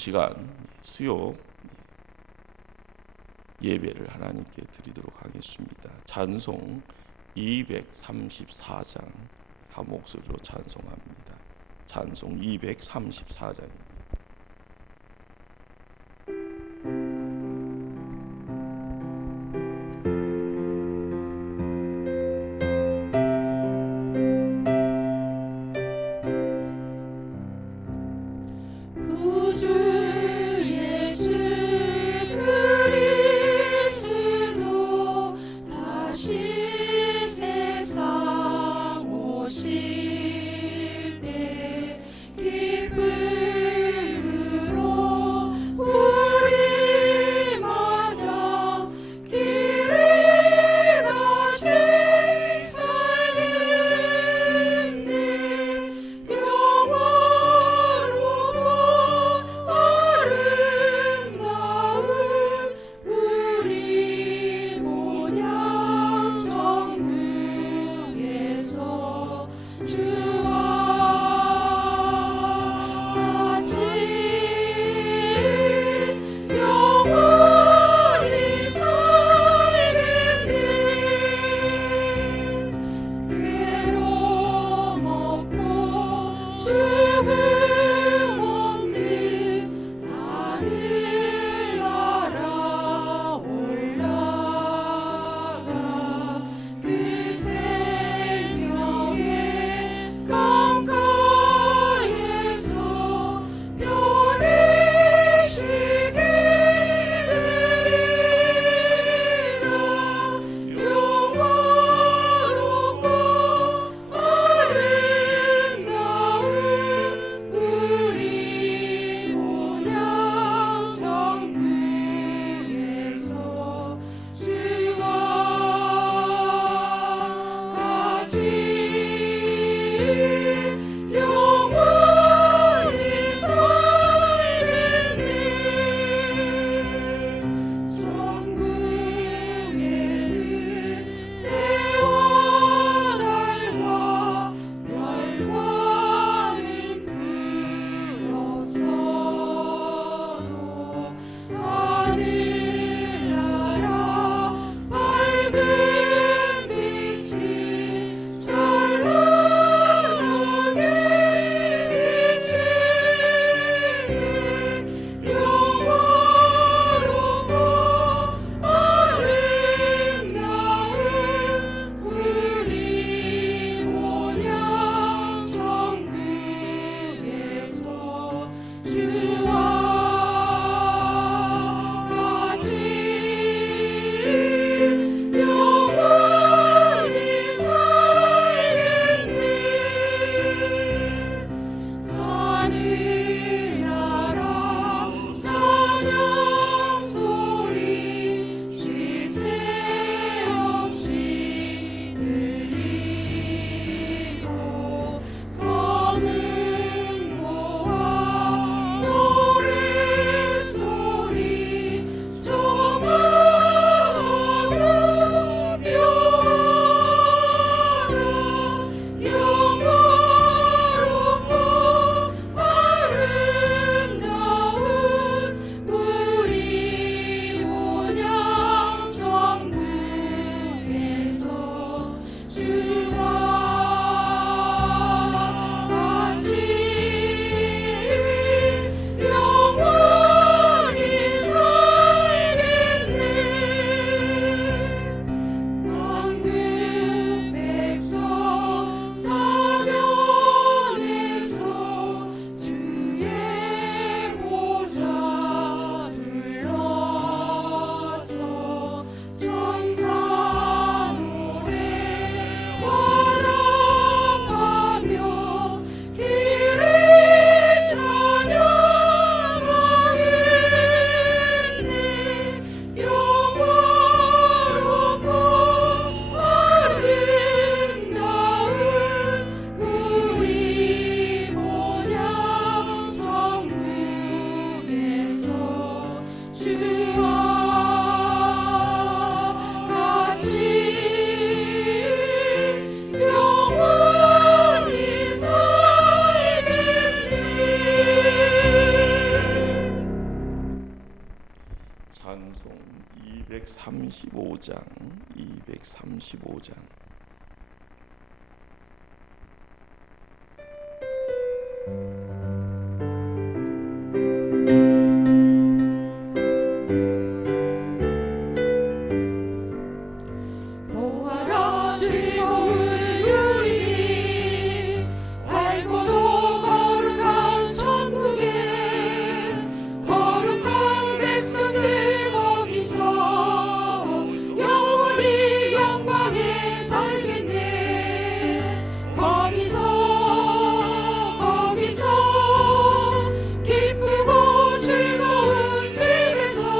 시간 수요 예배를 하나님께 드리도록 하겠습니다. 찬송 234장 한 목소리로 찬송합니다. 찬송 234장입니다. 세상 오실 때 기쁨 235장 235장 보아라 즐거운 유이지 밝고도 거룩한 천국에 거룩한 백성들 거기서 영원히 영광에 살겠네. 거기서 기쁘고 즐거운 집에서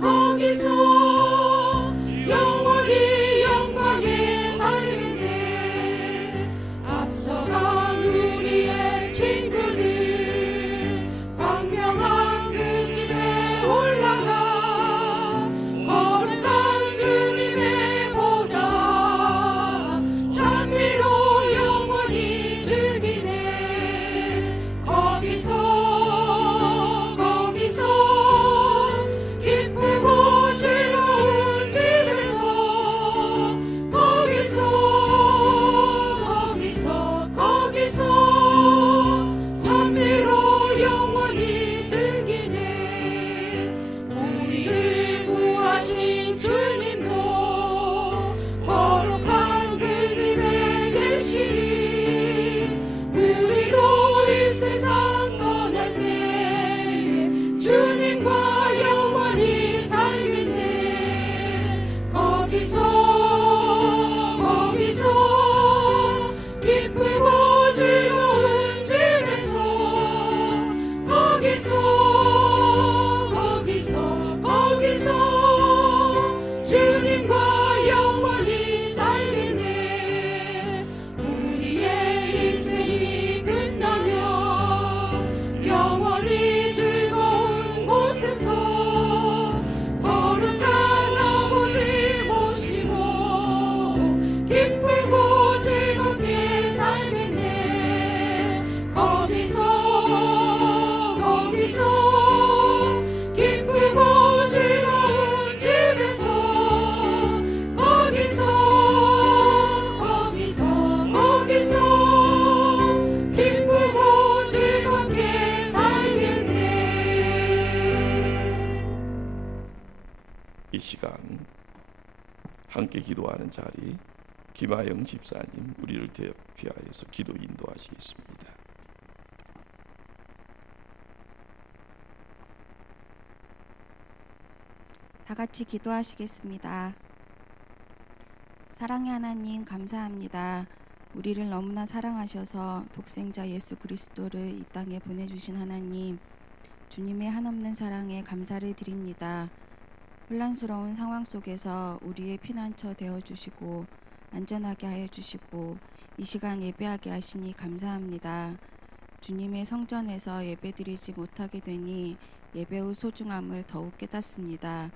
거기서 영원히 영광에 살겠네. 앞서간 우리의 친구들 광명한 그 집에 올라가 거룩한 주님의 보좌 찬미로 영원히 즐기네. 거기서 기쁘고 즐거운 집에서 거기서 찬미로 영원히 즐기네. 우리를 구하신 주님도 거룩한 그 집에 계시니 우리도 이 세상 떠날 때 주님과 영원히 살겠네. 거기서 기쁘고 즐거운 집에서 거기서 주님과 영원히 살겠네. 우리의 인생이 끝나면 영원히 즐거운 곳에서 거룩한 아버지 모시고 기쁘고 즐겁게 살겠네. 거기서 기쁘고 즐거운 집에서 거기서 기쁘고 즐겁게 살겠네. 이 시간 함께 기도하는 자리 김하영 집사님 우리를 대표하여서 기도 인도하시겠습니다. 다 같이 기도하시겠습니다. 사랑의 하나님 감사합니다. 우리를 너무나 사랑하셔서 독생자 예수 그리스도를 이 땅에 보내주신 하나님, 주님의 한없는 사랑에 감사를 드립니다. 혼란스러운 상황 속에서 우리의 피난처 되어주시고 안전하게 하여 주시고 이 시간 예배하게 하시니 감사합니다. 주님의 성전에서 예배드리지 못하게 되니 예배 후 소중함을 더욱 깨닫습니다.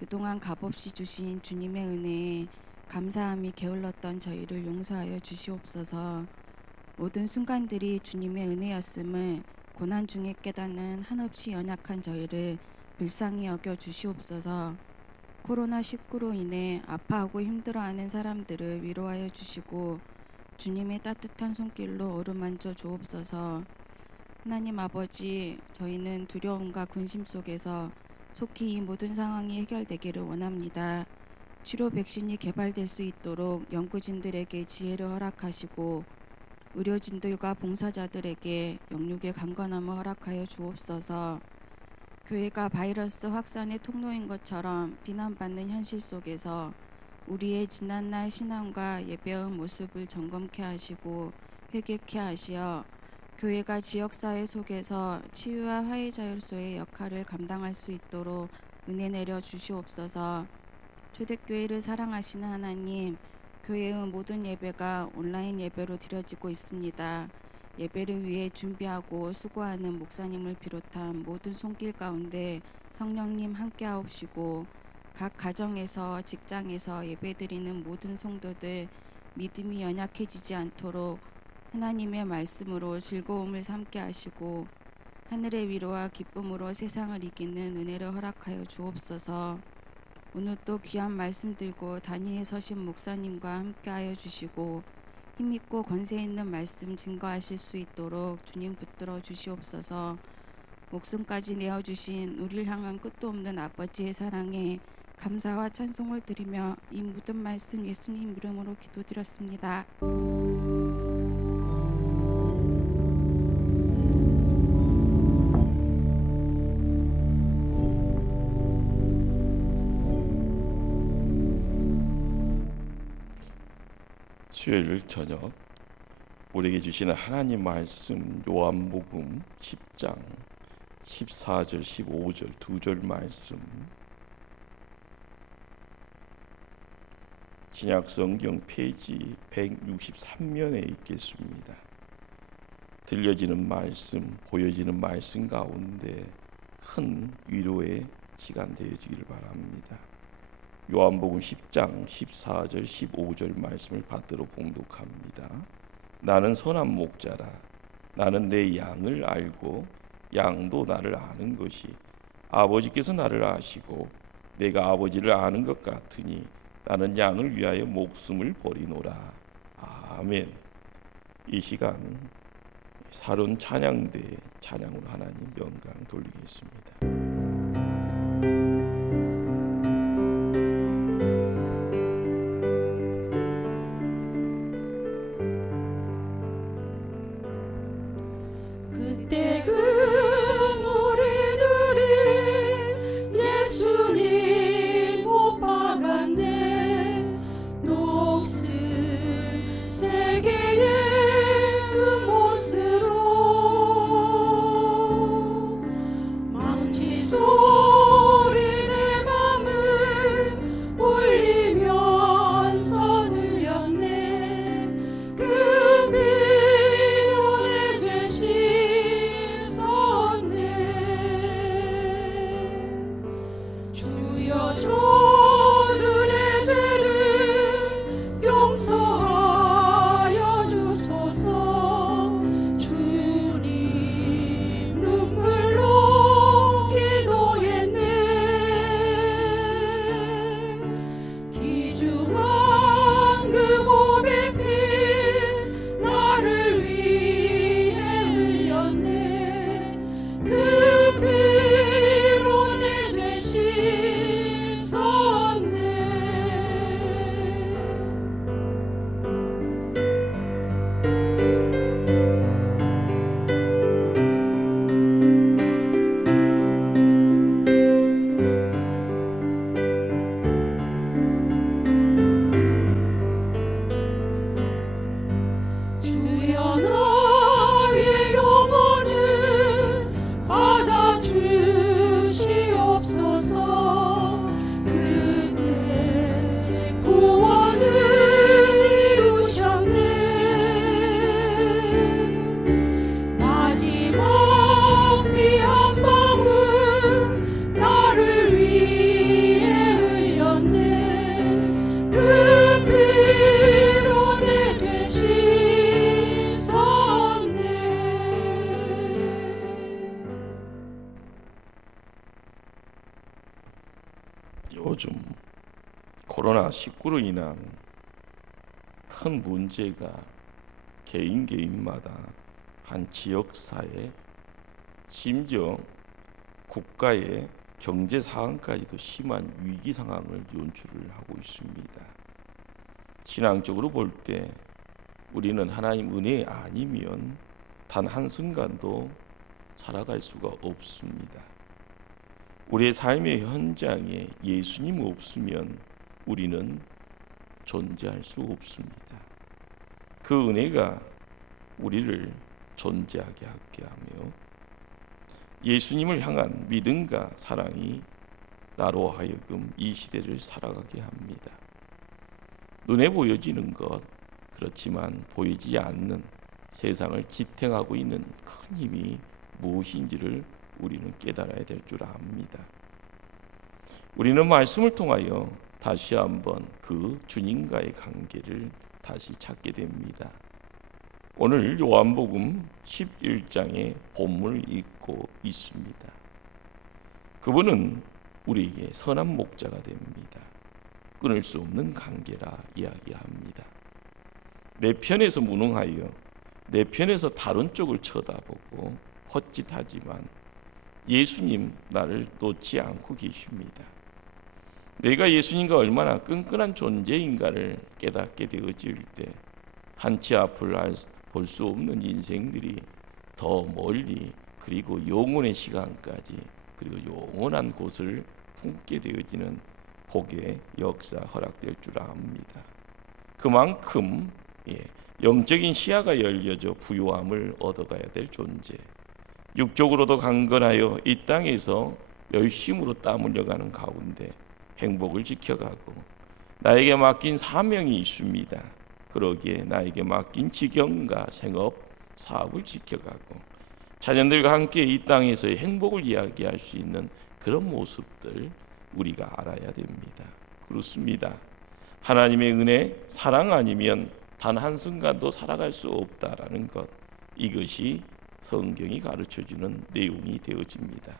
그동안 값없이 주신 주님의 은혜에 감사함이 게을렀던 저희를 용서하여 주시옵소서. 모든 순간들이 주님의 은혜였음을 고난 중에 깨닫는 한없이 연약한 저희를 불쌍히 여겨 주시옵소서. 코로나19로 인해 아파하고 힘들어하는 사람들을 위로하여 주시고 주님의 따뜻한 손길로 어루만져 주옵소서. 하나님 아버지, 저희는 두려움과 근심 속에서 속히 이 모든 상황이 해결되기를 원합니다. 치료 백신이 개발될 수 있도록 연구진들에게 지혜를 허락하시고 의료진들과 봉사자들에게 영육의 강건함을 허락하여 주옵소서. 교회가 바이러스 확산의 통로인 것처럼 비난받는 현실 속에서 우리의 지난날 신앙과 예배의 모습을 점검케 하시고 회개케 하시어 교회가 지역사회 속에서 치유와 화해자율소의 역할을 감당할 수 있도록 은혜 내려 주시옵소서. 초대교회를 사랑하시는 하나님, 교회의 모든 예배가 온라인 예배로 드려지고 있습니다. 예배를 위해 준비하고 수고하는 목사님을 비롯한 모든 손길 가운데 성령님 함께하옵시고 각 가정에서 직장에서 예배드리는 모든 성도들 믿음이 연약해지지 않도록 하나님의 말씀으로 즐거움을 삼게 하시고 하늘의 위로와 기쁨으로 세상을 이기는 은혜를 허락하여 주옵소서. 오늘 또 귀한 말씀 들고 단위에 서신 목사님과 함께하여 주시고 힘있고 권세 있는 말씀 증거하실 수 있도록 주님 붙들어 주시옵소서. 목숨까지 내어주신 우리를 향한 끝도 없는 아버지의 사랑에 감사와 찬송을 드리며 이 모든 말씀 예수님 이름으로 기도드렸습니다. 수요일 저녁 우리에게 주시는 하나님 말씀 요한복음 10장 14절 15절 두 절 말씀 신약성경 페이지 163면에 있겠습니다. 들려지는 말씀, 보여지는 말씀 가운데 큰 위로의 시간 되어지기를 바랍니다. 요한복음 10장 14절 15절 말씀을 받들어 봉독합니다. 나는 선한 목자라. 나는 내 양을 알고 양도 나를 아는 것이 아버지께서 나를 아시고 내가 아버지를 아는 것 같으니 나는 양을 위하여 목숨을 버리노라. 아멘. 이 시간 사론 찬양대 찬양으로 하나님 영광 돌리겠습니다. 그때 그 무리들이 예수님 못 박았네. 녹슨 세계의 그 못으로 망치 소리 내 맘을 울리면서 들렸네. 그 비로내 죄 씻었네. 주여 저들의 죄를 용서하여 주소서. 주님 눈물로 기도했네. 귀중한 그 몸의 피 나를 위해 흘렸네. 그 피로 내 죄 씻었네. 주여 나의 영혼을 받아주시옵소서. 그때 구원을 이루셨네. 마지막 피 한 방울 나를 위해 흘렸네. 그 피로 내 죄 씻었네. 요즘 코로나19로 인한 큰 문제가 개인마다 한 지역사회 심지어 국가의 경제 상황까지도 심한 위기 상황을 연출을 하고 있습니다. 신앙적으로 볼 때 우리는 하나님 은혜 아니면 단 한순간도 살아갈 수가 없습니다. 우리의 삶의 현장에 예수님 없으면 우리는 존재할 수 없습니다. 그 은혜가 우리를 존재하게 하게 하며 예수님을 향한 믿음과 사랑이 나로 하여금 이 시대를 살아가게 합니다. 눈에 보여지는 것, 그렇지만 보이지 않는 세상을 지탱하고 있는 큰 힘이 무엇인지를 우리는 깨달아야 될 줄 압니다. 우리는 말씀을 통하여 다시 한번 그 주님과의 관계를 다시 찾게 됩니다. 오늘 요한복음 11장의 본문을 읽고 있습니다. 그분은 우리에게 선한 목자가 됩니다. 끊을 수 없는 관계라 이야기합니다. 내 편에서 무능하여 내 편에서 다른 쪽을 쳐다보고 헛짓하지만 예수님 나를 놓지 않고 계십니다. 내가 예수님과 얼마나 끈끈한 존재인가를 깨닫게 되어질 때 한치 앞을 볼 수 없는 인생들이 더 멀리 그리고 영원의 시간까지 그리고 영원한 곳을 품게 되어지는 복의 역사 허락될 줄 압니다. 그만큼 영적인 시야가 열려져 부요함을 얻어가야 될 존재, 육적으로도 강건하여 이 땅에서 열심으로 땀 흘려가는 가운데 행복을 지켜가고 나에게 맡긴 사명이 있습니다. 그러기에 나에게 맡긴 직영과 생업, 사업을 지켜가고 자녀들과 함께 이 땅에서의 행복을 이야기할 수 있는 그런 모습들 우리가 알아야 됩니다. 그렇습니다. 하나님의 은혜, 사랑 아니면 단 한순간도 살아갈 수 없다라는 것, 이것이 성경이 가르쳐주는 내용이 되어집니다.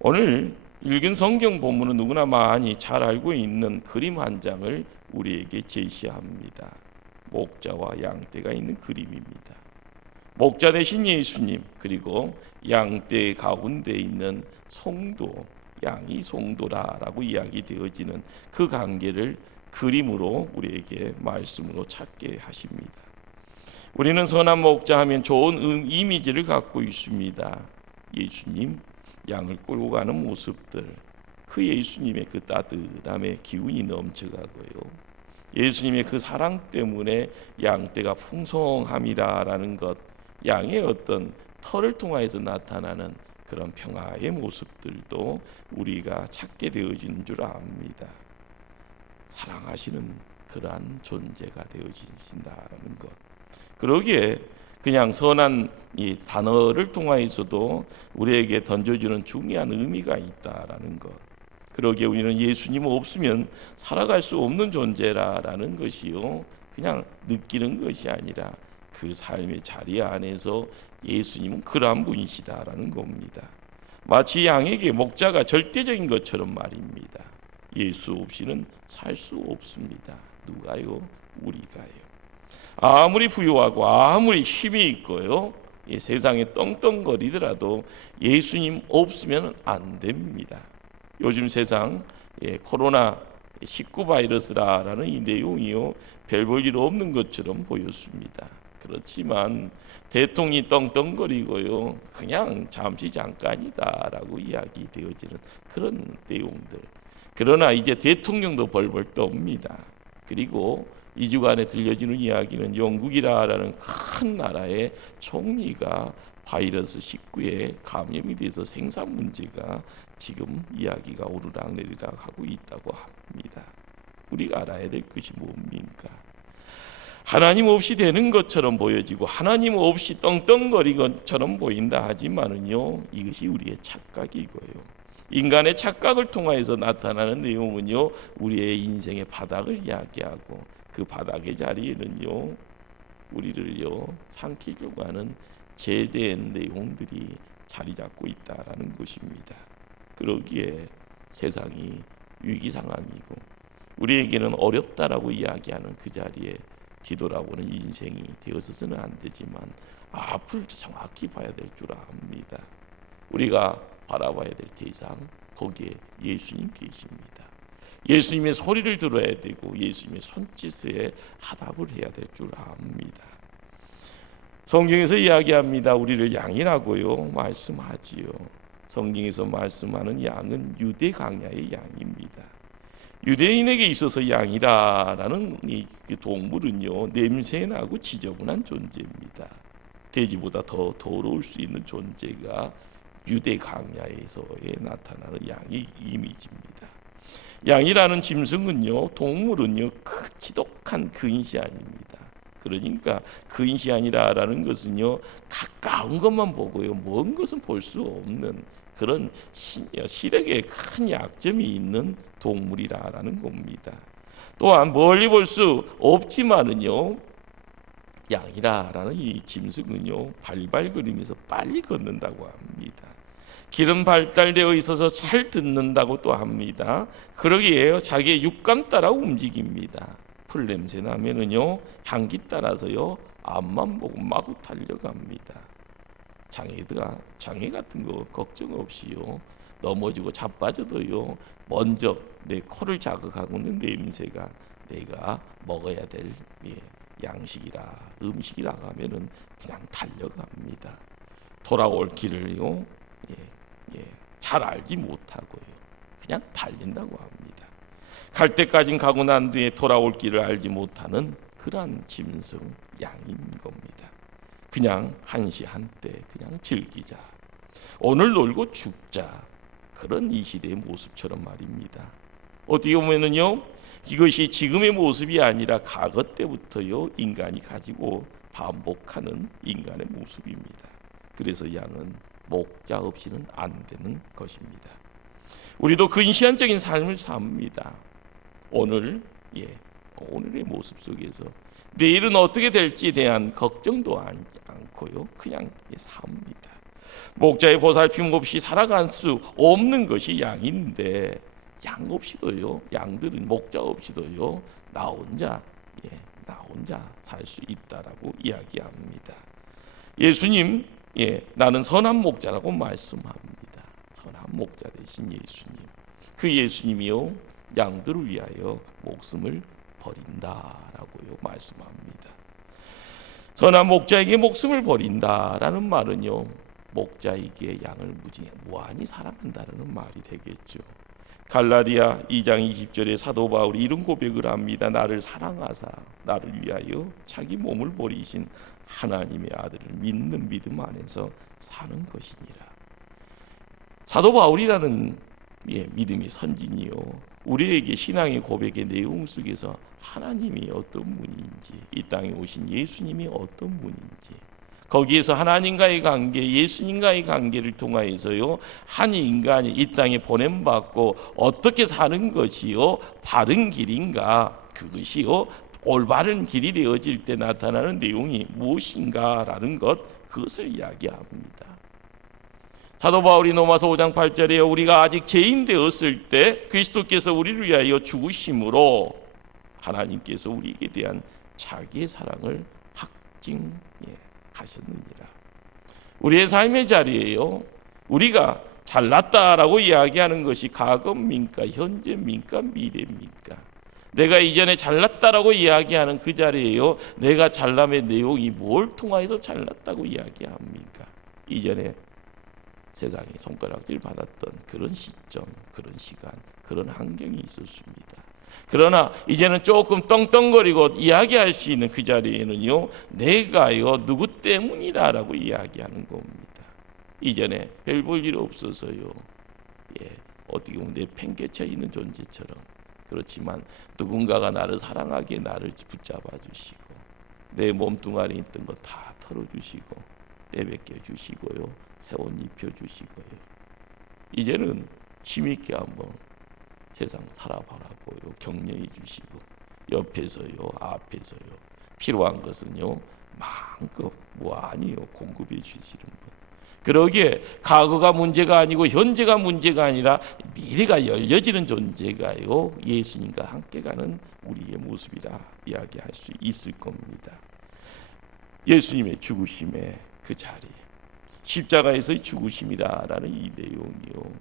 오늘 읽은 성경 본문은 누구나 많이 잘 알고 있는 그림 한 장을 우리에게 제시합니다. 목자와 양떼가 있는 그림입니다. 목자 대신 예수님, 그리고 양떼 가운데 있는 송도, 양이 송도라라고 이야기되어지는 그 관계를 그림으로 우리에게 말씀으로 찾게 하십니다. 우리는 선한 목자 하면 좋은 이미지를 갖고 있습니다. 예수님, 양을 끌고 가는 모습들, 그 예수님의 그 따뜻함의 기운이 넘쳐가고요. 예수님의 그 사랑 때문에 양떼가 풍성함이라는 것, 양의 어떤 털을 통하여서 나타나는 그런 평화의 모습들도 우리가 찾게 되어지는 줄 압니다. 사랑하시는 그러한 존재가 되어지신다는 것. 그러기에 그냥 선한 이 단어를 통하여서도 우리에게 던져주는 중요한 의미가 있다라는 것. 그러기에 우리는 예수님 없으면 살아갈 수 없는 존재라는 것이요, 그냥 느끼는 것이 아니라 그 삶의 자리 안에서 예수님은 그러한 분이시다라는 겁니다. 마치 양에게 목자가 절대적인 것처럼 말입니다. 예수 없이는 살 수 없습니다. 누가요? 우리가요. 아무리 부유하고 아무리 힘이 있고요, 이 세상에 떵떵거리더라도 예수님 없으면 안 됩니다. 요즘 세상 코로나 19 바이러스라는 이 내용이요, 별 볼 일 없는 것처럼 보였습니다. 그렇지만 대통령이 떵떵거리고요, 그냥 잠시 잠깐이다라고 이야기되어지는 그런 내용들. 그러나 이제 대통령도 벌벌 떱니다. 그리고 2주간에 들려지는 이야기는 영국이라는 큰 나라의 총리가 바이러스 19에 감염이 돼서 생산 문제가 지금 이야기가 오르락내리락 하고 있다고 합니다. 우리가 알아야 될 것이 뭡니까? 하나님 없이 되는 것처럼 보여지고 하나님 없이 떵떵거리는 것처럼 보인다 하지만은요, 이것이 우리의 착각이고요. 인간의 착각을 통하여서 나타나는 내용은요, 우리의 인생의 바닥을 이야기하고 그 바닥의 자리에는요, 우리를요 삼키려고 하는 제대한 내용들이 자리 잡고 있다라는 것입니다. 그러기에 세상이 위기 상황이고 우리에게는 어렵다라고 이야기하는 그 자리에 뒤돌아보는 인생이 되어서는 안 되지만 앞을 정확히 봐야 될 줄 압니다. 우리가 바라봐야 될 대상, 거기에 예수님 계십니다. 예수님의 소리를 들어야 되고 예수님의 손짓에 화답을 해야 될 줄 압니다. 성경에서 이야기합니다. 우리를 양이라고요 말씀하지요. 성경에서 말씀하는 양은 유대 강야의 양입니다. 유대인에게 있어서 양이라는 이 동물은요, 냄새나고 지저분한 존재입니다. 돼지보다 더 더러울 수 있는 존재가 유대 강야에서의 나타나는 양의 이미지입니다. 양이라는 짐승은요, 동물은요, 지독한 근시안입니다. 그러니까 근시안이라는 것은요, 가까운 것만 보고요, 먼 것은 볼 수 없는 그런 시력에 큰 약점이 있는 동물이라는 겁니다. 또한 멀리 볼 수 없지만은요, 양이라는 이 짐승은요, 발발거리면서 빨리 걷는다고 합니다. 귀는 발달되어 있어서 잘 듣는다고 또 합니다. 그러기에 자기의 육감 따라 움직입니다. 풀 냄새 나면은요 향기 따라서요 앞만 보고 마구 달려갑니다. 장애 같은 거 걱정 없이요 넘어지고 자빠져도요 먼저 내 코를 자극하고 있는 냄새가 내가 먹어야 될 양식이라 음식이라 하면은 그냥 달려갑니다. 돌아올 길을요 잘 알지 못하고요 그냥 달린다고 합니다. 갈 때까진 가고 난 뒤에 돌아올 길을 알지 못하는 그러한 짐승 양인 겁니다. 그냥 한시 한때 그냥 즐기자, 오늘 놀고 죽자, 그런 이 시대의 모습처럼 말입니다. 어떻게 보면은요 이것이 지금의 모습이 아니라 과거 때부터요 인간이 가지고 반복하는 인간의 모습입니다. 그래서 양은 목자 없이는 안 되는 것입니다. 우리도 근시안적인 삶을 삽니다. 오늘의 모습 속에서 내일은 어떻게 될지에 대한 걱정도 않고요 그냥 삽니다. 목자의 보살핌 없이 살아갈 수 없는 것이 양인데 양 없이도요 양들은 목자 없이도요 나 혼자 살 수 있다라고 이야기합니다. 예수님 나는 선한 목자라고 말씀합니다. 선한 목자 되신 예수님, 그 예수님이요 양들을 위하여 목숨을 버린다라고요 말씀합니다. 선한 목자에게 목숨을 버린다라는 말은요 목자에게 양을 무한히 사랑한다라는 말이 되겠죠. 갈라디아 2장 20절에 사도 바울이 이런 고백을 합니다. 나를 사랑하사 나를 위하여 자기 몸을 버리신 하나님의 아들을 믿는 믿음 안에서 사는 것이니라. 사도 바울이라는 믿음의 선진이요 우리에게 신앙의 고백의 내용 속에서 하나님이 어떤 분인지, 이 땅에 오신 예수님이 어떤 분인지, 거기에서 하나님과의 관계, 예수님과의 관계를 통하여서요 한 인간이 이 땅에 보냄받고 어떻게 사는 것이요 바른 길인가, 그것이요 올바른 길이 되어질 때 나타나는 내용이 무엇인가라는 그것을 이야기합니다. 사도 바울이 로마서 5장 8절에 우리가 아직 죄인 되었을 때 그리스도께서 우리를 위하여 죽으심으로 하나님께서 우리에게 대한 자기의 사랑을 확증하셨느니라. 우리의 삶의 자리에요 우리가 잘났다라고 이야기하는 것이 과거입니까? 현재입니까? 미래입니까? 내가 이전에 잘났다라고 이야기하는 그 자리에요 내가 잘남의 내용이 뭘 통하여서 잘났다고 이야기합니까? 이전에 세상에 손가락질 받았던 그런 시점, 그런 시간, 그런 환경이 있었습니다. 그러나 이제는 조금 떵떵거리고 이야기할 수 있는 그 자리에는요 내가요 누구 때문이라고 이야기하는 겁니다. 이전에 별 볼 일 없어서요 어떻게 보면 내 팽개쳐 있는 존재처럼, 그렇지만 누군가가 나를 사랑하기에 나를 붙잡아 주시고 내 몸뚱아리에 있던 거 다 털어주시고 내뱉겨 주시고요 새 옷 입혀주시고요 이제는 힘있게 한번 세상 살아보라고요 격려해 주시고 옆에서요 앞에서요 필요한 것은요 마음껏 무한히요 공급해 주시는 분. 그러기에 과거가 문제가 아니고 현재가 문제가 아니라 미래가 열려지는 존재가요 예수님과 함께 가는 우리의 모습이라 이야기할 수 있을 겁니다. 예수님의 죽으심의 그 자리, 십자가에서의 죽으심이라는 이 내용이요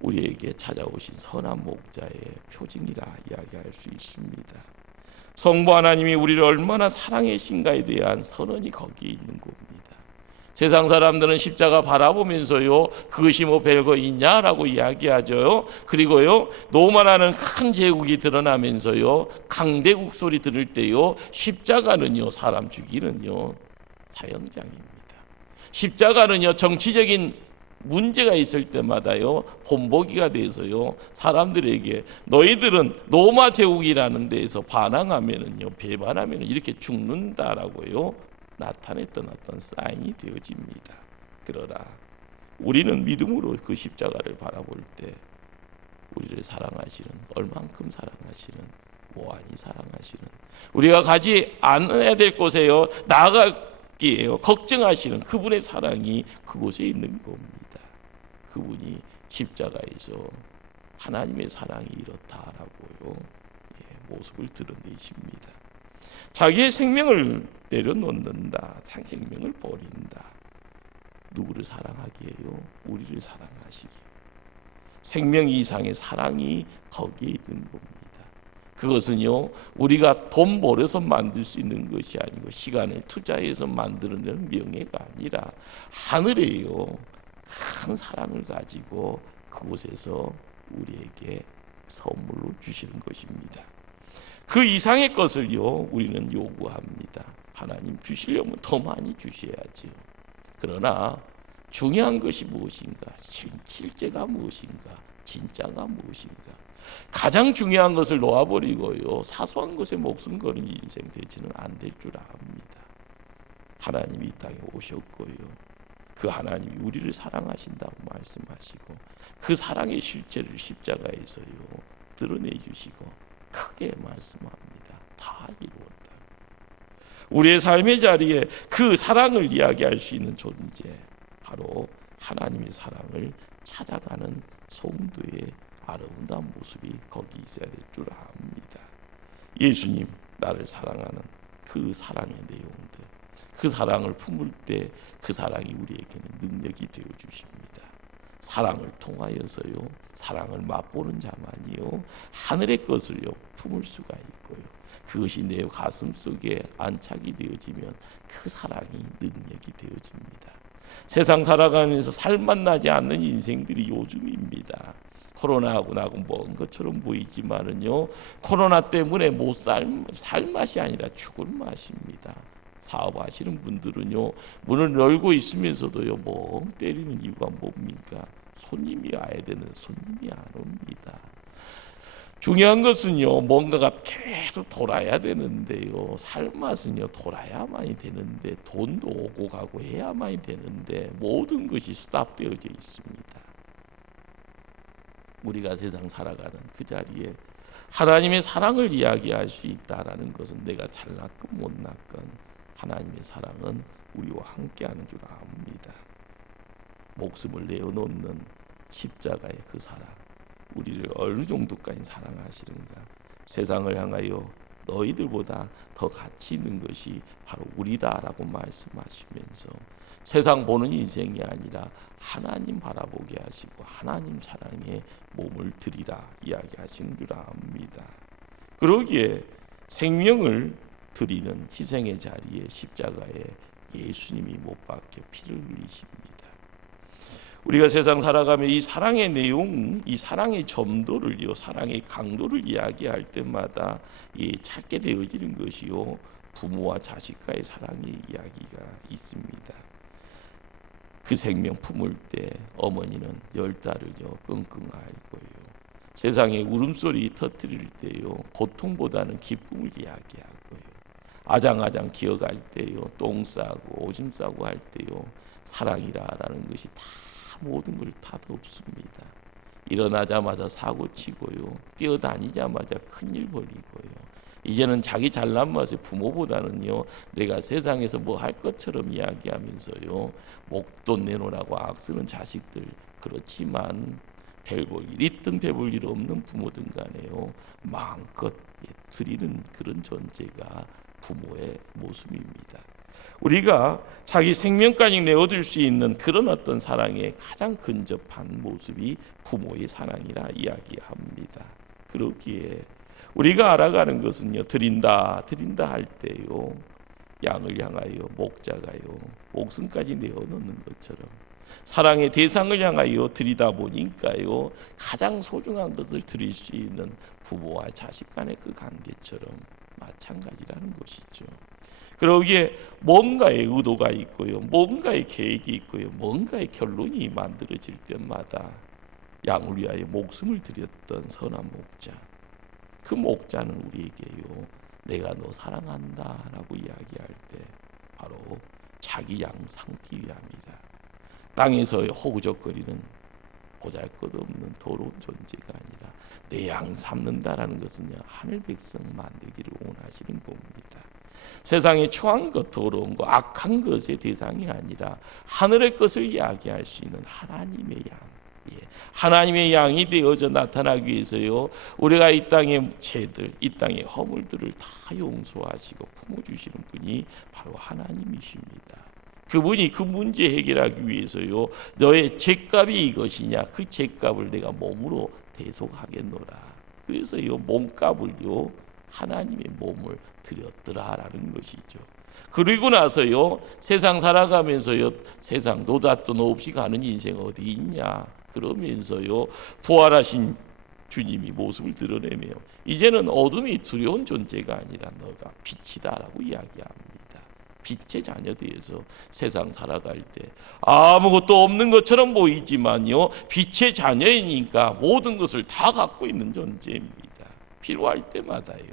우리에게 찾아오신 선한 목자의 표징이라 이야기할 수 있습니다. 성부 하나님이 우리를 얼마나 사랑하신가에 대한 선언이 거기에 있는 겁니다. 세상 사람들은 십자가 바라보면서요 그것이 뭐 별거 있냐라고 이야기하죠. 그리고요 노만하는 큰 제국이 드러나면서요 강대국 소리 들을 때요 십자가는요 사람 죽이는요 사형장입니다. 십자가는요 정치적인 문제가 있을 때마다요 본보기가 돼서요 사람들에게 너희들은 로마 제국이라는 데에서 반항하면은요 배반하면은 이렇게 죽는다라고요 나타냈던 어떤 사인이 되어집니다. 그러나 우리는 믿음으로 그 십자가를 바라볼 때 우리를 사랑하시는, 얼만큼 사랑하시는, 무한히 사랑하시는, 우리가 가지 않아야 될 곳에요 나아가기에요 걱정하시는 그분의 사랑이 그곳에 있는 겁니다. 그분이 십자가에서 하나님의 사랑이 이렇다라고요, 모습을 드러내십니다. 자기의 생명을 내려놓는다, 생명을 버린다. 누구를 사랑하기에요? 우리를 사랑하시기에. 생명 이상의 사랑이 거기에 있는 겁니다. 그것은요, 우리가 돈 벌어서 만들 수 있는 것이 아니고 시간을 투자해서 만드는 명예가 아니라 하늘에요, 큰 사랑을 가지고 그곳에서 우리에게 선물로 주시는 것입니다. 그 이상의 것을요, 우리는 요구합니다. 하나님 주시려면 더 많이 주셔야죠. 그러나 중요한 것이 무엇인가? 실제가 무엇인가? 진짜가 무엇인가? 가장 중요한 것을 놓아버리고요, 사소한 것에 목숨 거는 인생 되지는 안 될 줄 압니다. 하나님이 이 땅에 오셨고요, 그 하나님이 우리를 사랑하신다고 말씀하시고 그 사랑의 실체를 십자가에서요 드러내 주시고 크게 말씀합니다. 다 이루었다. 우리의 삶의 자리에 그 사랑을 이야기할 수 있는 존재, 바로 하나님의 사랑을 찾아가는 성도의 아름다운 모습이 거기 있어야 될 줄 압니다. 예수님, 나를 사랑하는 그 사랑의 내용들, 그 사랑을 품을 때 그 사랑이 우리에게는 능력이 되어 주십니다. 사랑을 통하여서요, 사랑을 맛보는 자만이요 하늘의 것을요 품을 수가 있고요, 그것이 내 가슴 속에 안착이 되어지면 그 사랑이 능력이 되어집니다. 세상 살아가면서 살맛 나지 않는 인생들이 요즘입니다. 코로나하고 나고 먼 것처럼 보이지만은요, 코로나 때문에 못 살 맛이 아니라 죽을 맛입니다. 사업하시는 분들은요, 문을 열고 있으면서도요 멍 때리는 이유가 뭡니까? 손님이 와야 되는 손님이 안 옵니다. 중요한 것은요, 뭔가가 계속 돌아야 되는데요, 살맛은요 돌아야만이 되는데, 돈도 오고 가고 해야만이 되는데 모든 것이 스탑되어져 있습니다. 우리가 세상 살아가는 그 자리에 하나님의 사랑을 이야기할 수 있다라는 것은 내가 잘났건 못났건 하나님의 사랑은 우리와 함께하는 줄 압니다. 목숨을 내어놓는 십자가의 그 사랑, 우리를 어느 정도까지 사랑하시는가? 세상을 향하여 너희들보다 더 가치 있는 것이 바로 우리다라고 말씀하시면서 세상 보는 인생이 아니라 하나님 바라보게 하시고 하나님 사랑에 몸을 드리라 이야기하시는 줄 압니다. 그러기에 생명을 드리는 희생의 자리에 십자가에 예수님이 못 박혀 피를 흘리십니다. 우리가 세상 살아가며 이 사랑의 내용, 이 사랑의 점도를요, 사랑의 강도를 이야기할 때마다 찾게 되어지는 것이요, 부모와 자식과의 사랑의 이야기가 있습니다. 그 생명 품을 때 어머니는 열 달을요 끙끙 앓고요, 세상에 울음소리 터뜨릴 때요 고통보다는 기쁨을 이야기하고요, 아장아장 기어갈 때요 똥 싸고 오줌 싸고 할 때요 사랑이라는 것이 다 모든 걸 다 덮습니다. 일어나자마자 사고 치고요, 뛰어다니자마자 큰일 벌이고요, 이제는 자기 잘난 맛에 부모보다는요 내가 세상에서 뭐 할 것처럼 이야기하면서요 목돈 내놓으라고 악쓰는 자식들, 그렇지만 별 볼 일 있든 별 볼 일 없는 부모든 간에요 마음껏 드리는 그런 존재가 부모의 모습입니다. 우리가 자기 생명까지 내어줄 수 있는 그런 어떤 사랑의 가장 근접한 모습이 부모의 사랑이라 이야기합니다. 그렇기에 우리가 알아가는 것은요, 드린다 할 때요 양을 향하여 목자가요 목숨까지 내어놓는 것처럼 사랑의 대상을 향하여 드리다 보니까요 가장 소중한 것을 드릴 수 있는 부모와 자식 간의 그 관계처럼 마찬가지라는 것이죠. 그러기에 뭔가의 의도가 있고요, 뭔가의 계획이 있고요, 뭔가의 결론이 만들어질 때마다 양을 위하여 목숨을 드렸던 선한 목자, 그 목자는 우리에게요 내가 너 사랑한다라고 이야기할 때 바로 자기 양 삼기 위함이라. 땅에서 허우적거리는 보잘것없는 더러운 존재가 아니라 내 양 삼는다라는 것은요 하늘 백성 만들기를 원하시는 겁니다. 세상에 초한 것, 더러운 것, 악한 것의 대상이 아니라 하늘의 것을 이야기할 수 있는 하나님의 양, 하나님의 양이 되어져 나타나기 위해서요, 우리가 이 땅의 죄들, 이 땅의 허물들을 다 용서하시고 품어주시는 분이 바로 하나님이십니다. 그분이 그 문제 해결하기 위해서요, 너의 죄값이 이것이냐, 그 죄값을 내가 몸으로 대속하겠노라. 그래서요, 몸값을요, 하나님의 몸을 드렸더라라는 것이죠. 그리고 나서요, 세상 살아가면서요, 세상 노닷돈 없이 가는 인생 어디 있냐, 그러면서요, 부활하신 주님이 모습을 드러내며 이제는 어둠이 두려운 존재가 아니라 너가 빛이다라고 이야기합니다. 빛의 자녀 되어서 세상 살아갈 때 아무것도 없는 것처럼 보이지만요, 빛의 자녀이니까 모든 것을 다 갖고 있는 존재입니다. 필요할 때마다요,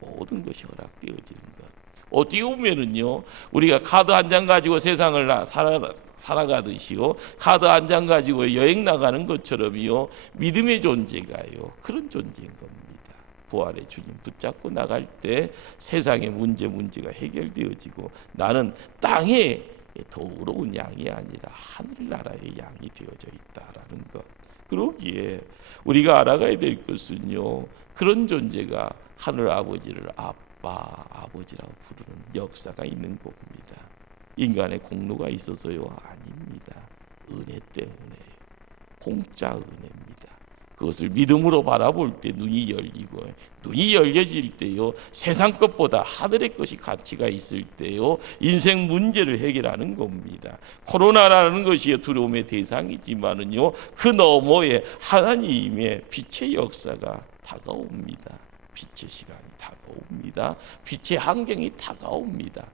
모든 것이 허락되어지는 것. 어떻게 보면은요, 우리가 카드 한 장 가지고 세상을 살아가듯이요, 카드 한 장 가지고 여행 나가는 것처럼요, 믿음의 존재가요, 그런 존재인 겁니다. 부활의 주님 붙잡고 나갈 때 세상의 문제가 해결되어지고 나는 땅에 더 어려운 양이 아니라 하늘나라의 양이 되어져 있다라는 것. 그러기에 우리가 알아가야 될 것은요, 그런 존재가 하늘 아버지를 아버지라고 부르는 역사가 있는 겁니다. 인간의 공로가 있어서요? 아닙니다. 은혜 때문에요. 공짜 은혜입니다. 그것을 믿음으로 바라볼 때 눈이 열리고, 눈이 열려질 때요, 세상 것보다 하늘의 것이 가치가 있을 때요, 인생 문제를 해결하는 겁니다. 코로나라는 것이 두려움의 대상이지만은요, 그 너머에 하나님의 빛의 역사가 다가옵니다. 빛의 시간이 다가옵니다. 빛의 환경이 다가옵니다.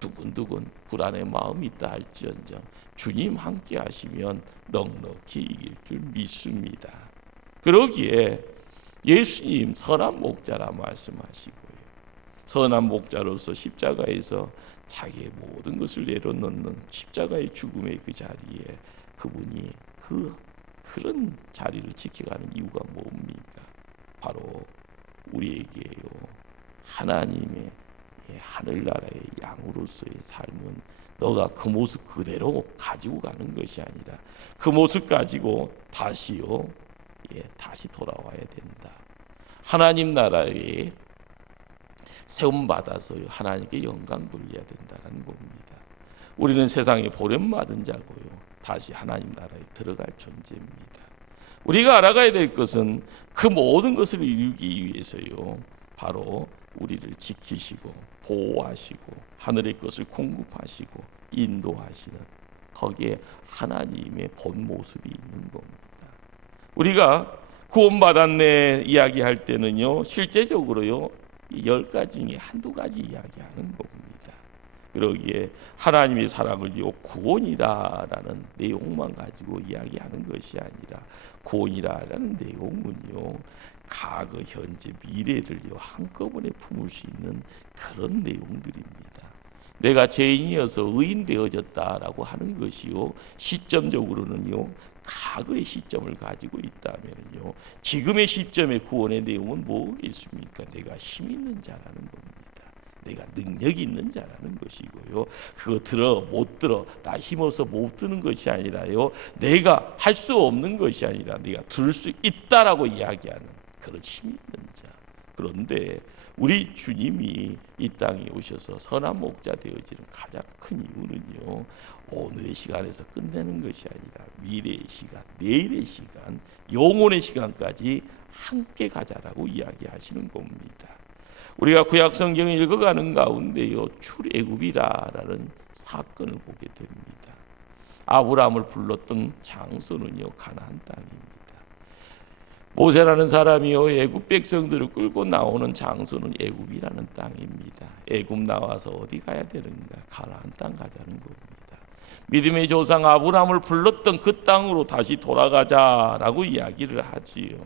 두근두근 불안의 마음이 있다 할지언정 주님 함께 하시면 넉넉히 이길 줄 믿습니다. 그러기에 예수님 선한 목자라 말씀하시고요, 선한 목자로서 십자가에서 자기의 모든 것을 내려놓는 십자가의 죽음의 그 자리에 그분이 그런 자리를 지켜가는 이유가 뭡니까? 바로 우리에게요, 하나님의 하늘나라의 양으로서의 삶은 너가 그 모습 그대로 가지고 가는 것이 아니라 그 모습 가지고 다시요, 다시 돌아와야 된다. 하나님 나라에 세움 받아서요, 하나님께 영광 돌려야 된다는 겁니다. 우리는 세상에 보련받은 자고요, 다시 하나님 나라에 들어갈 존재입니다. 우리가 알아가야 될 것은 그 모든 것을 이루기 위해서요, 바로 우리를 지키시고 보호하시고 하늘의 것을 공급하시고 인도하시는 거기에 하나님의 본 모습이 있는 겁니다. 우리가 구원받았네 이야기할 때는요, 실제적으로요, 10가지 중에 한두 가지 이야기하는 겁니다. 그러기에 하나님의 사랑을요, 구원이다라는 내용만 가지고 이야기하는 것이 아니라 구원이라는 내용은요, 과거, 현재, 미래를요 한꺼번에 품을 수 있는 그런 내용들입니다. 내가 죄인이어서 의인 되어졌다라고 하는 것이요, 시점적으로는요, 과거의 시점을 가지고 있다면요, 지금의 시점의 구원의 내용은 뭐겠습니까? 내가 힘 있는 자라는 겁니다. 내가 능력이 있는 자라는 것이고요, 그거 들어 못 들어 나 힘없어 못 드는 것이 아니라요, 내가 할 수 없는 것이 아니라 내가 들 수 있다라고 이야기하는 그런 힘 있는 자. 그런데 우리 주님이 이 땅에 오셔서 선한 목자 되어지는 가장 큰 이유는요, 오늘의 시간에서 끝내는 것이 아니라 미래의 시간, 내일의 시간, 영혼의 시간까지 함께 가자라고 이야기하시는 겁니다. 우리가 구약 성경을 읽어가는 가운데요, 출애굽이라는 사건을 보게 됩니다. 아브라함을 불렀던 장소는요, 가나안 땅입니다. 모세라는 사람이요, 애굽 백성들을 끌고 나오는 장소는 애굽이라는 땅입니다. 애굽 나와서 어디 가야 되는가? 가나안 땅 가자는 겁니다. 믿음의 조상 아브라함을 불렀던 그 땅으로 다시 돌아가자라고 이야기를 하지요.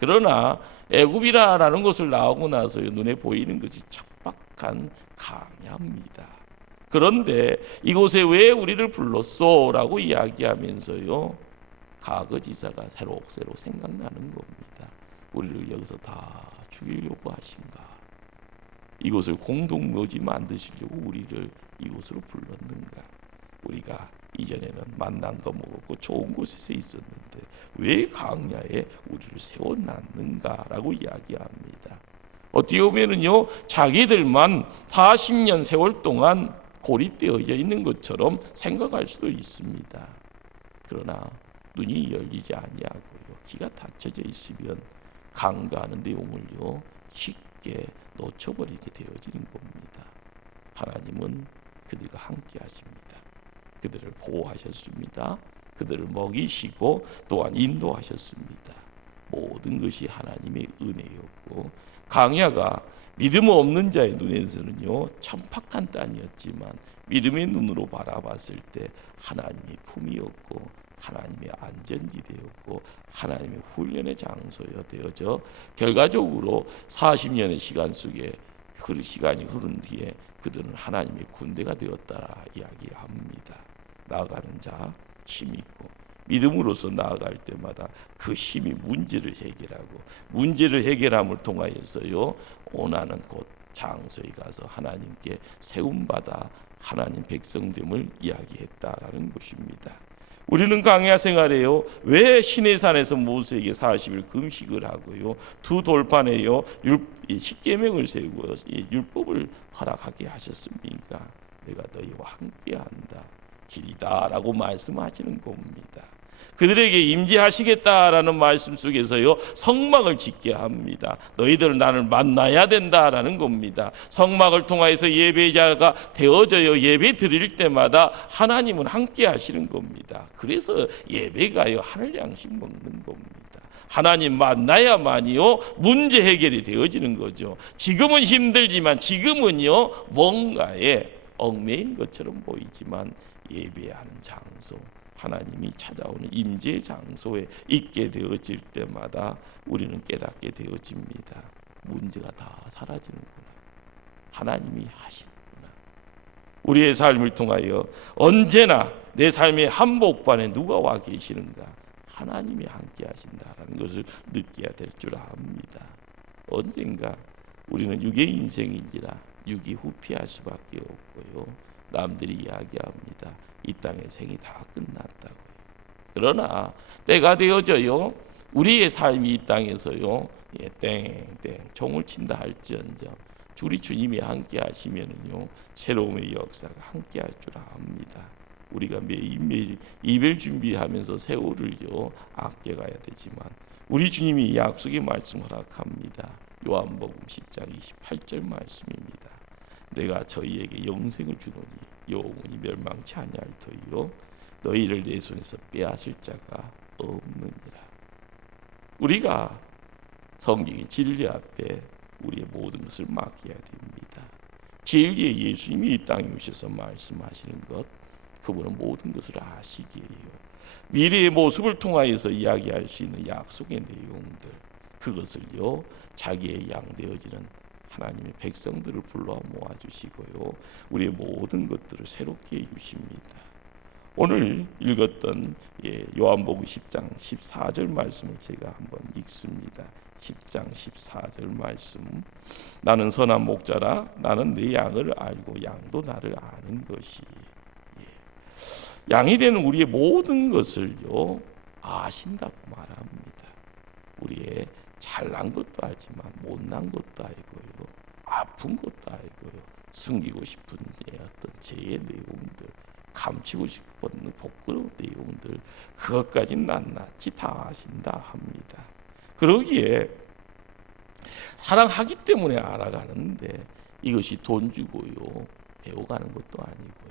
그러나 애굽이라는 곳을 나오고 나서요, 눈에 보이는 것이 척박한 강야입니다. 그런데 이곳에 왜 우리를 불렀소라고 이야기하면서요, 과거지사가 새록새록 생각나는 겁니다. 우리를 여기서 다 죽이려고 하신가? 이곳을 공동묘지 만드시려고 우리를 이곳으로 불렀는가? 우리가 이전에는 만난 거 먹었고 좋은 곳에서 있었는데 왜 광야에 우리를 세워놨는가라고 이야기합니다. 어떻게 보면은요, 자기들만 40년 세월 동안 고립되어 있는 것처럼 생각할 수도 있습니다. 그러나 눈이 열리지 아니하고요, 귀가 닫혀져 있으면 간과하는 내용을요 쉽게 놓쳐버리게 되어지는 겁니다. 하나님은 그들과 함께 하십니다. 그들을 보호하셨습니다. 그들을 먹이시고 또한 인도하셨습니다. 모든 것이 하나님의 은혜였고, 광야가 믿음 없는 자의 눈에서는요 천박한 땅이었지만 믿음의 눈으로 바라봤을 때 하나님의 품이었고 하나님의 안전지대였고 하나님의 훈련의 장소여 되어져 결과적으로 40년의 시간 속에 시간이 흐른 뒤에 그들은 하나님의 군대가 되었다라 이야기합니다. 나아가는 자 힘이 있고 믿음으로서 나아갈 때마다 그 힘이 문제를 해결하고 문제를 해결함을 통하여서요 원하는 곳 장소에 가서 하나님께 세움받아 하나님 백성됨을 이야기했다라는 것입니다. 우리는 광야 생활에요 왜 시내산에서 모세에게 40일 금식을 하고요 두 돌판에요 십계명을 세우고 율법을 허락하게 하셨습니까? 내가 너희와 함께한다 길이다라고 말씀하시는 겁니다. 그들에게 임재하시겠다라는 말씀 속에서요 성막을 짓게 합니다. 너희들은 나를 만나야 된다라는 겁니다. 성막을 통하여서 예배자가 되어져요 예배 드릴 때마다 하나님은 함께 하시는 겁니다. 그래서 예배가요 하늘 양식 먹는 겁니다. 하나님 만나야만이요 문제 해결이 되어지는 거죠. 지금은 힘들지만 지금은요 뭔가에 얽매인 것처럼 보이지만 예배하는 장소 하나님이 찾아오는 임재 장소에 있게 되어질 때마다 우리는 깨닫게 되어집니다. 문제가 다 사라지는구나. 하나님이 하시는구나. 우리의 삶을 통하여 언제나 내 삶의 한복판에 누가 와 계시는가? 하나님이 함께 하신다라는 것을 느껴야 될 줄 압니다. 언젠가 우리는 육의 인생인지라 육이 후피할 수밖에 없고요. 남들이 이야기합니다. 이 땅의 생이 다 끝났다고요. 그러나 때가 되어져요. 우리의 삶이 이 땅에서요. 땡땡 종을 친다 할지언정 우리 주님이 함께 하시면은요. 새로움의 역사가 함께 할 줄 압니다. 우리가 매일매일 이별 준비하면서 세월을요. 아껴가야 되지만 우리 주님이 약속의 말씀 허락합니다. 요한복음 10장 28절 말씀입니다. 내가 저희에게 영생을 주노니 영원히 멸망치 아니할 터이요 너희를 내 손에서 빼앗을 자가 없느니라. 우리가 성경의 진리 앞에 우리의 모든 것을 맡겨야 됩니다. 진리의 예수님이 이 땅에 오셔서 말씀하시는 것 그분은 모든 것을 아시기에요. 미래의 모습을 통하여서 이야기할 수 있는 약속의 내용들 그것을요 자기의 양 되어지는 하나님의 백성들을 불러 모아주시고요 우리의 모든 것들을 새롭게 해주십니다. 오늘 읽었던 요한복음 10장 14절 말씀을 제가 한번 읽습니다. 10장 14절 말씀 나는 선한 목자라 나는 내 양을 알고 양도 나를 아는 것이 양이 되는 우리의 모든 것을요 아신다고 말합니다. 우리의 잘난 것도 알지만 못난 것도 알고요 아픈 것도 알고요 숨기고 싶은 어떤 죄의 내용들 감추고 싶은 부끄러운 내용들 그것까지 낱낱이 다 아신다 합니다. 그러기에 사랑하기 때문에 알아가는데 이것이 돈 주고요 배워가는 것도 아니고요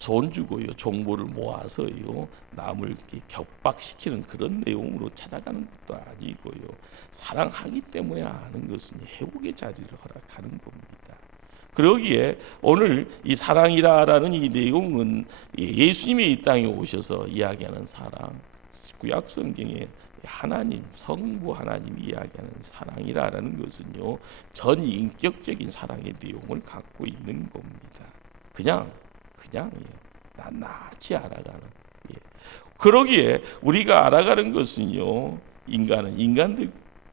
돈 주고요 정보를 모아서요 남을 이렇게 격박시키는 그런 내용으로 찾아가는 것도 아니고요 사랑하기 때문에 아는 것은 회복의 자리를 허락하는 겁니다. 그러기에 오늘 이 사랑이라는 이 내용은 예수님이 이 땅에 오셔서 이야기하는 사랑 구약 성경에 하나님 성부 하나님이 이야기하는 사랑이라는 것은요 전 인격적인 사랑의 내용을 갖고 있는 겁니다. 그냥 낱낱이 알아가는 그러기에 우리가 알아가는 것은요 인간은 인간들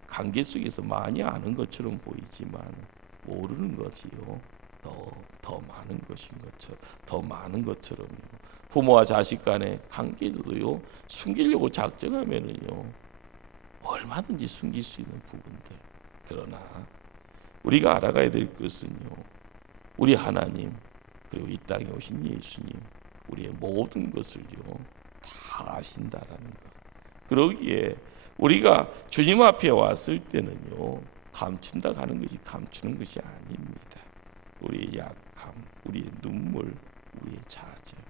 관계 속에서 많이 아는 것처럼 보이지만 모르는 것이요 더 많은 것인 것처럼 더 많은 것처럼요 부모와 자식 간의 관계도요, 숨기려고 작정하면은요, 얼마든지 숨길 수 있는 부분들. 그러나 우리가 알아가야 될 것은요, 우리 하나님, 그리고 이 땅에 오신 예수님, 우리의 모든 것을요 다 아신다라는 것. 그러기에 우리가 주님 앞에 왔을 때는요, 감춘다 하는 것이 감추는 것이 아닙니다. 우리의 약함, 우리의 눈물, 우리의 좌절.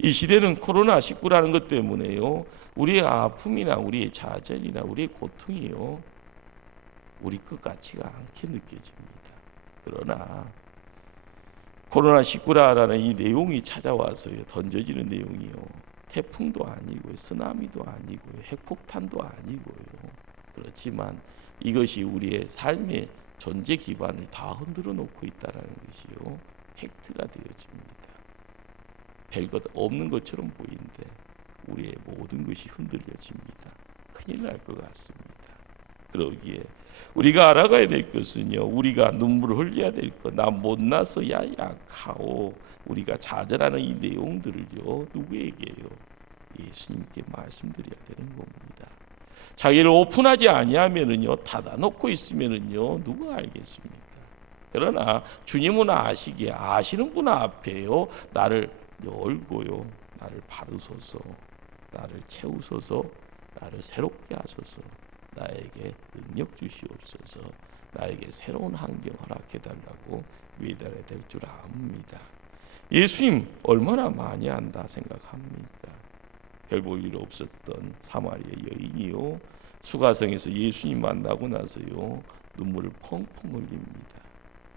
이 시대는 코로나19라는 것 때문에요, 우리의 아픔이나 우리의 좌절이나 우리의 고통이요, 우리 것 같지가 않게 느껴집니다. 그러나 코로나19라는 이 내용이 찾아와서요, 던져지는 내용이요, 태풍도 아니고요, 쓰나미도 아니고요, 핵폭탄도 아니고요. 그렇지만 이것이 우리의 삶의 존재 기반을 다 흔들어 놓고 있다라는 것이요, 팩트가 되어집니다. 별것 없는 것처럼 보이는데 우리의 모든 것이 흔들려집니다. 큰일 날 것 같습니다. 그러기에 우리가 알아가야 될 것은요, 우리가 눈물을 흘려야 될 것, 나 못나서 야 약하오, 우리가 좌절하는 이 내용들을요, 누구에게요? 예수님께 말씀드려야 되는 겁니다. 자기를 오픈하지 아니하면은요, 닫아놓고 있으면은요, 누가 알겠습니까? 그러나 주님은 아시기에, 아시는 분 앞에요, 나를 열고요, 나를 받으소서, 나를 채우소서, 나를 새롭게 하소서, 나에게 능력 주시옵소서, 나에게 새로운 환경 허락해달라고 외달아야 될 줄 압니다. 예수님 얼마나 많이 안다 생각합니까? 별 볼 일 없었던 사마리아 여인이요, 수가성에서 예수님 만나고 나서요, 눈물을 펑펑 흘립니다.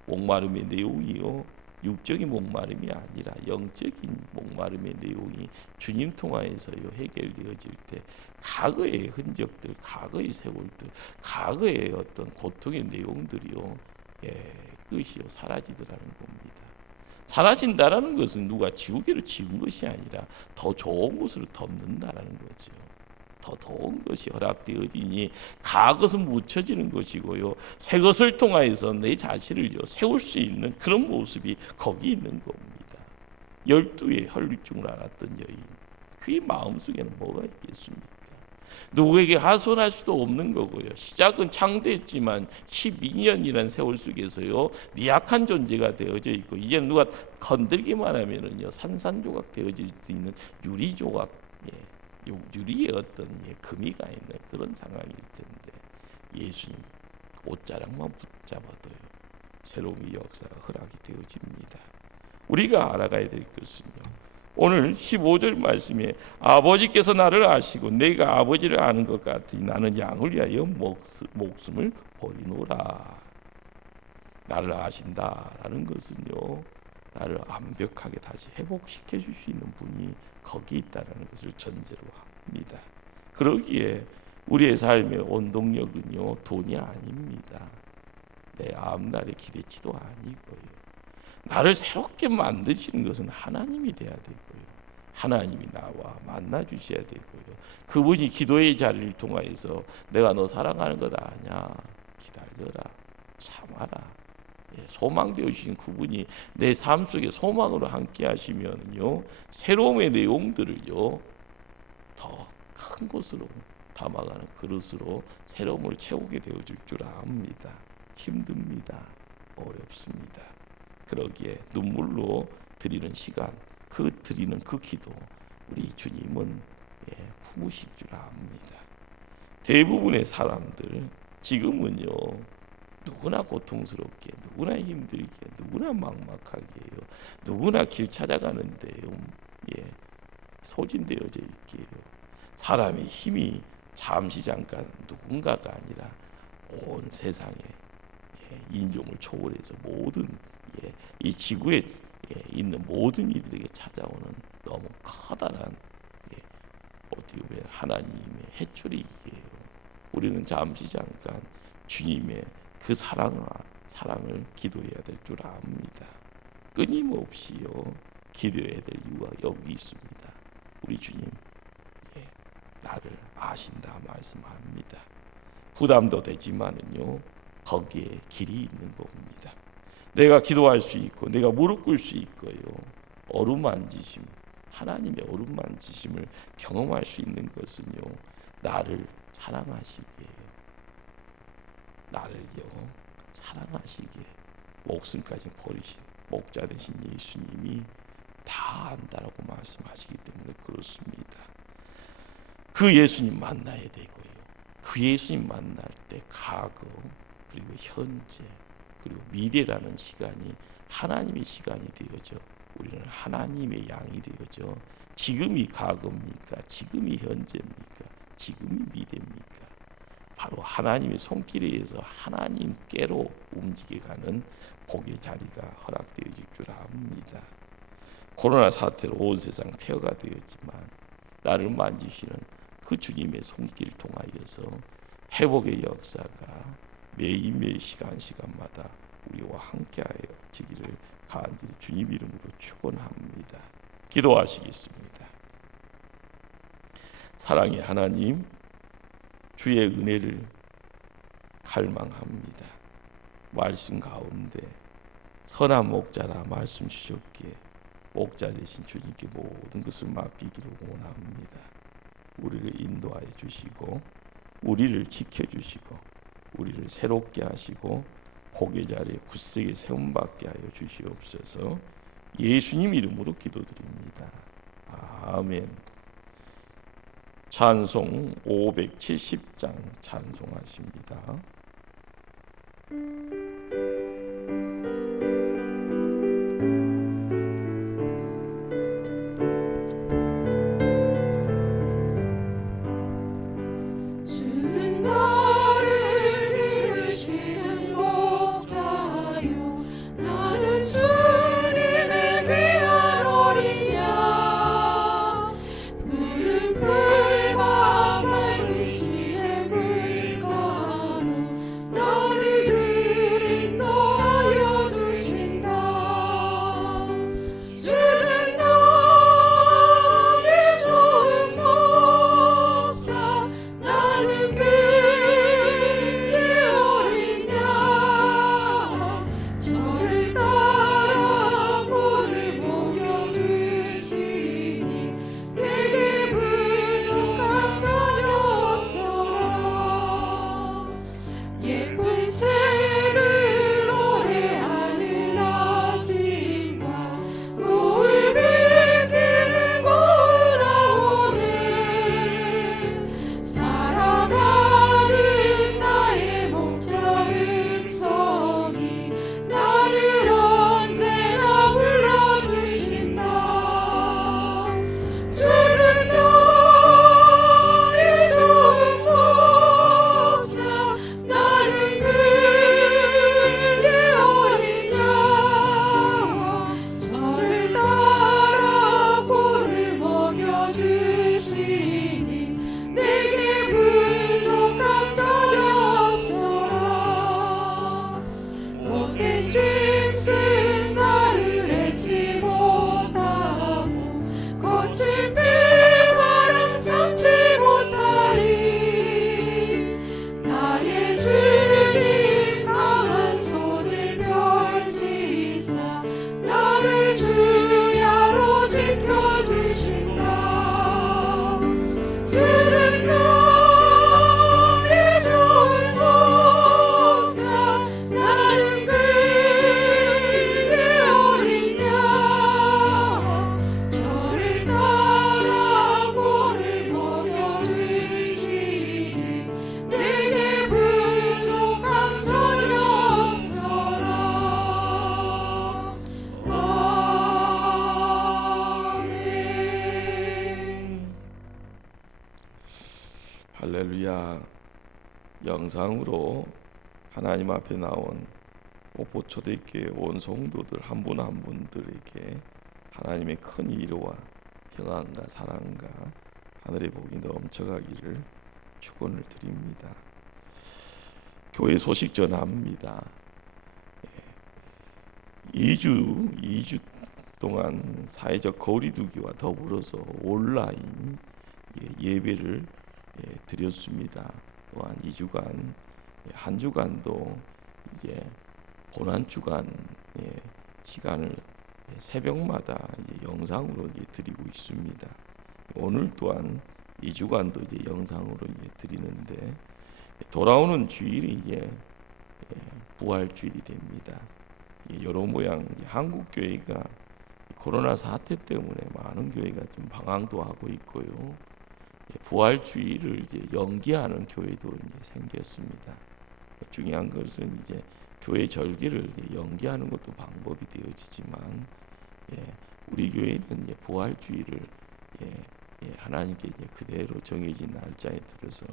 목마름의 내용이요, 육적인 목마름이 아니라 영적인 목마름의 내용이 주님 통하여서요 해결되어질 때, 과거의 흔적들, 과거의 세월들, 과거의 어떤 고통의 내용들이요 깨끗이요 사라지더라는 겁니다. 사라진다라는 것은 누가 지우개로 지운 것이 아니라 더 좋은 곳으로 덮는다라는 거죠. 더 좋은 것이 허락되어지니 과것은 묻혀지는 것이고요, 새 것을 통하여서 내 자신을요 세울 수 있는 그런 모습이 거기 있는 겁니다. 12의 혈류증을 앓았던 여인, 그의 마음속에는 뭐가 있겠습니까? 누구에게 하소연할 수도 없는 거고요. 시작은 창대했지만 12년이라는 세월 속에서요 미약한 존재가 되어져 있고, 이제 누가 건들기만 하면은요 산산조각 되어질 수 있는 유리조각, 유리의 어떤 금이가 있는 그런 상황일 텐데, 예수님 옷자락만 붙잡아도요 새로운 역사가 허락이 되어집니다. 우리가 알아가야 될 것은요, 오늘 15절 말씀에 아버지께서 나를 아시고 내가 아버지를 아는 것 같으니 나는 양을 위하여 목숨을 버리노라. 나를 아신다라는 것은요, 나를 완벽하게 다시 회복시켜 줄 수 있는 분이 거기 있다는 것을 전제로 합니다. 그러기에 우리의 삶의 원동력은요 돈이 아닙니다. 내 앞날의 기대치도 아니고요, 나를 새롭게 만드시는 것은 하나님이 돼야 되고요, 하나님이 나와 만나 주셔야 되고요, 그분이 기도의 자리를 통하여서 내가 너 사랑하는 것 아냐, 기다려라, 참아라, 소망 되어주신 그분이 내 삶 속에 소망으로 함께 하시면요 새로움의 내용들을요 더 큰 곳으로 담아가는 그릇으로 새로움을 채우게 되어줄 줄 압니다. 힘듭니다. 어렵습니다. 그러기에 눈물로 드리는 시간, 그 드리는 그 기도, 우리 주님은 품으실 줄 압니다. 대부분의 사람들 지금은요 누구나 고통스럽게, 누구나 힘들게, 누구나 막막하게요, 누구나 길 찾아가는데요 소진되어져 있게요, 사람의 힘이 잠시 잠깐 누군가가 아니라 온 세상에 인종을 초월해서 모든 이 지구에 있는 모든 이들에게 찾아오는 너무 커다란 어떻게 보면 하나님의 해초리이에요. 우리는 잠시 잠깐 주님의 그 사랑을 기도해야 될 줄 압니다. 끊임없이요 기도해야 될 이유가 여기 있습니다. 우리 주님 나를 아신다 말씀합니다. 부담도 되지만은요 거기에 길이 있는 겁니다. 내가 기도할 수 있고 내가 무릎 꿇을 수 있고요 어루만지심, 하나님의 어루만지심을 경험할 수 있는 것은요, 나를 사랑하시기에요. 나를요 사랑하시기에 목숨까지 버리신 목자 되신 예수님이 다 안다라고 말씀하시기 때문에 그렇습니다. 그 예수님 만나야 되고요. 그 예수님 만날 때 과거 그리고 현재 그리고 미래라는 시간이 하나님의 시간이 되어져 우리는 하나님의 양이 되어져 지금이 과거입니까? 지금이 현재입니까? 지금이 미래입니까? 바로 하나님의 손길에 의해서 하나님께로 움직여가는 복의 자리가 허락되어질 줄 압니다. 코로나 사태로 온 세상 폐허가 되었지만 나를 만지시는 그 주님의 손길을 통하여서 회복의 역사가 매일매일 시간마다 우리와 함께하여 지기를 간절히 주님 이름으로 축원합니다. 기도하시겠습니다. 사랑의 하나님, 주의 은혜를 갈망합니다. 말씀 가운데 선한 목자라 말씀 주셨기에 목자 되신 주님께 모든 것을 맡기기를 원합니다. 우리를 인도하여 주시고 우리를 지켜주시고 우리를 새롭게 하시고 복의 자리에 굳세게 세움받게 하여 주시옵소서. 예수님 이름으로 기도드립니다. 아멘. 찬송 570장 찬송하십니다. 주는 나를 기르시는 목자요 나는 주님의 귀한 어린 양 푸른 풀과 맑으시는 물가로 나를 늘 인도하여 주신다. 주는 나의 좋은 목자 나는 그의 어린 양 저를 따라 꼴을 먹여주시니 내게 부족함 전혀 없어라. 예쁜 새들 노래하는 아침과 노을 비키는 고운 아오네 사랑하는 나의 목자 음성이 나를 언제나 불러주신다. 주는 나의 좋은 목자 나는 그의 어린 양 저를 따라 꼴을 먹여주시니 내게 부족함 전혀 없어라. 못된 짐승 나를 잊지 못하고 거친 비바람 삼지 못하리. 나의 주님 강한 손을 펼치사 나를 주야로 지켜주신다. 주는 나의 좋은 목자 나는 그의 어린 양 저를 따라 꼴을 먹여주시니 내게 부족함 전혀 없어라. 아멘. 할렐루야. 영상으로 하나님 앞에 나온 보초대교회 온 성도들 한 분 한 분들에게 하나님의 큰 위로와 평안과 사랑과 하늘의 복이 넘쳐가기를 축원을 드립니다. 교회 소식 전합니다. 2주 동안 사회적 거리두기와 더불어서 온라인 예배를 드렸습니다. 또한 2주간 한 주간도 이제 고난 주간의 시간을 새벽마다 이제 영상으로 이제 드리고 있습니다. 오늘 또한 2주간도 이제 영상으로 이제 드리는데 돌아오는 주일이 이제 부활 주일이 됩니다. 여러 모양 한국 교회가 코로나 사태 때문에 많은 교회가 좀 방황도 하고 있고요. 부활 주일을 이제 연기하는 교회도 이제 생겼습니다. 중요한 것은 이제 교회 절기를 연기하는 것도 방법이 되어지지만 우리 교회는 이제 부활 주일을 하나님께 이제 그대로 정해진 날짜에 들어서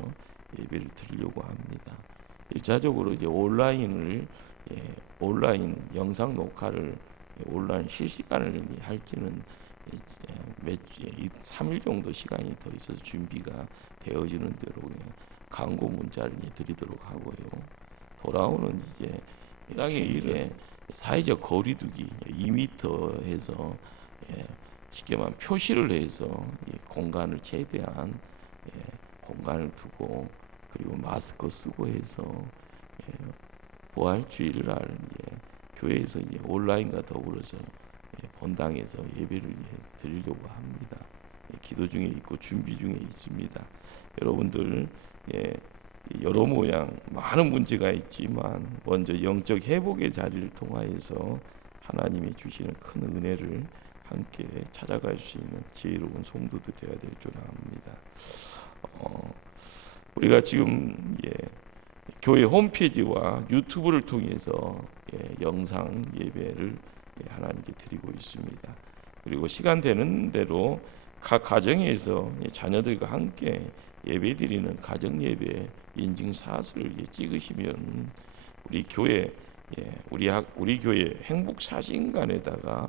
예배를 드리려고 합니다. 일차적으로 이제 온라인 영상 녹화를 온라인 실시간을 할지는 3일 정도 시간이 더 있어서 준비가 되어지는 대로 광고 문자를 드리도록 하고요. 돌아오는 이제 땅에 이래 사회적 거리두기 2m 해서 쉽게 말하면 표시를 해서 공간을 최대한 공간을 두고 그리고 마스크 쓰고 해서 부활주일 날 교회에서 이제 온라인과 더불어서 본당에서 예배를 드리려고 합니다. 기도 중에 있고 준비 중에 있습니다. 여러분들 여러 모양 많은 문제가 있지만 먼저 영적 회복의 자리를 통하여서 하나님이 주시는 큰 은혜를 함께 찾아갈 수 있는 지혜로운 성도도 되어야 될 줄 압니다. 우리가 지금 교회 홈페이지와 유튜브를 통해서 영상 예배를 하나님께 드리고 있습니다. 그리고 시간 되는 대로 각 가정에서 자녀들과 함께 예배 드리는 가정 예배 인증샷을 찍으시면 우리 교회 우리 교회 행복 사진관에다가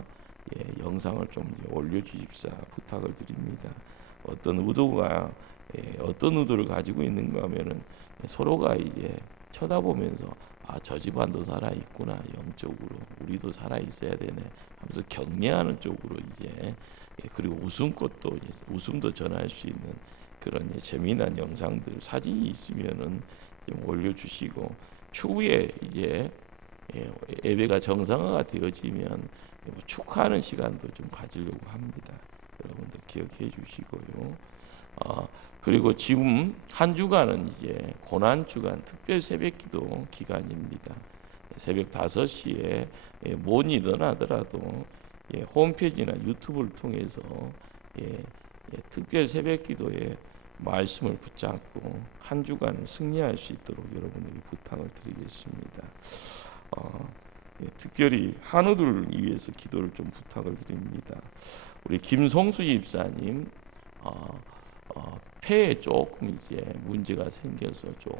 영상을 좀 올려주십사 부탁을 드립니다. 어떤 의도를 가지고 있는가 하면은 서로가 이제 쳐다보면서 저 집안도 살아 있구나, 영적으로 우리도 살아 있어야 되네 하면서 격려하는 쪽으로 그리고 웃음도 전할 수 있는 그런 재미난 영상들 사진이 있으면은 좀 올려주시고 추후에 예배가 정상화가 되어지면 축하하는 시간도 좀 가지려고 합니다. 여러분들 기억해 주시고요. 그리고 지금 한 주간은 고난 주간 특별 새벽기도 기간입니다. 새벽 5시에 못 일어나더라도 홈페이지나 유튜브를 통해서 특별 새벽기도에 말씀을 붙잡고 한 주간 승리할 수 있도록 여러분에게 부탁을 드리겠습니다. 특별히 한우들을 위해서 기도를 좀 부탁을 드립니다. 우리 김송수 집사님 폐에 조금 문제가 생겨서 좀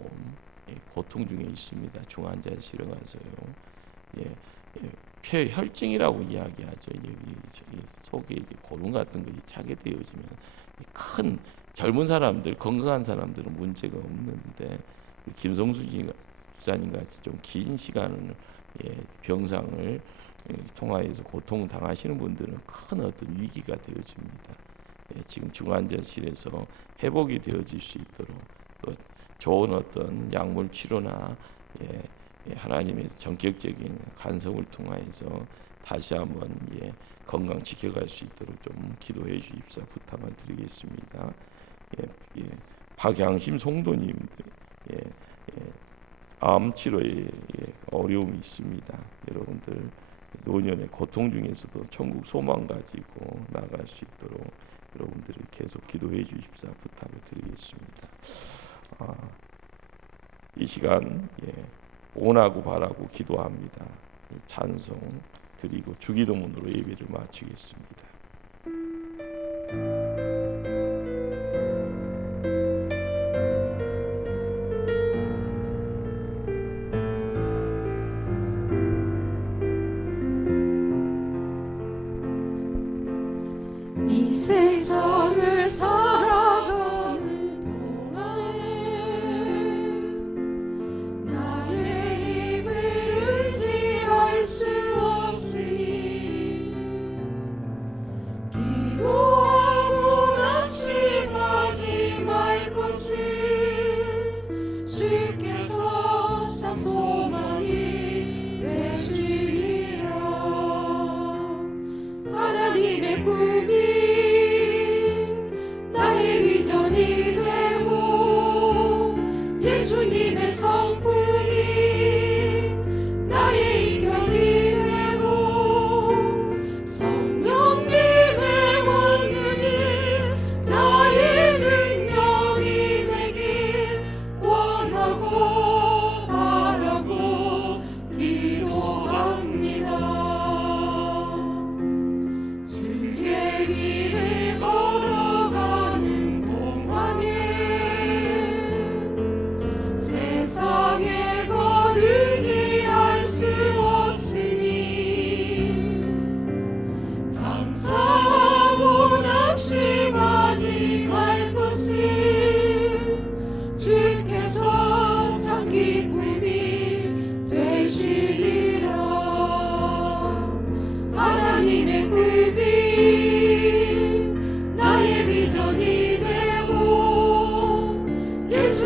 고통 중에 있습니다. 중환자실에 가서요. 폐 혈증이라고 이야기하죠. 속에 고름 같은 것이 차게 되어지면 큰 젊은 사람들, 건강한 사람들은 문제가 없는데 김성수 집사님 같이 좀 긴 시간을 병상을 통하여서 고통을 당하시는 분들은 큰 어떤 위기가 되어집니다. 지금 중환자실에서 회복이 되어질 수 있도록 또 좋은 어떤 약물 치료나 하나님의 전격적인 간섭을 통하여서 다시 한번 건강 지켜갈 수 있도록 좀 기도해 주십사 부탁을 드리겠습니다. 박양심 성도님 암 치료에 어려움이 있습니다. 여러분들 노년의 고통 중에서도 천국 소망 가지고 나갈 수 있도록 여러분들이 계속 기도해 주십사 부탁을 드리겠습니다. 이 시간 원하고 바라고 기도합니다. 찬송 드리고 주기도문으로 예배를 마치겠습니다. 이 세상을 살아가는 동안에 나의 힘을 의지할 수 없으니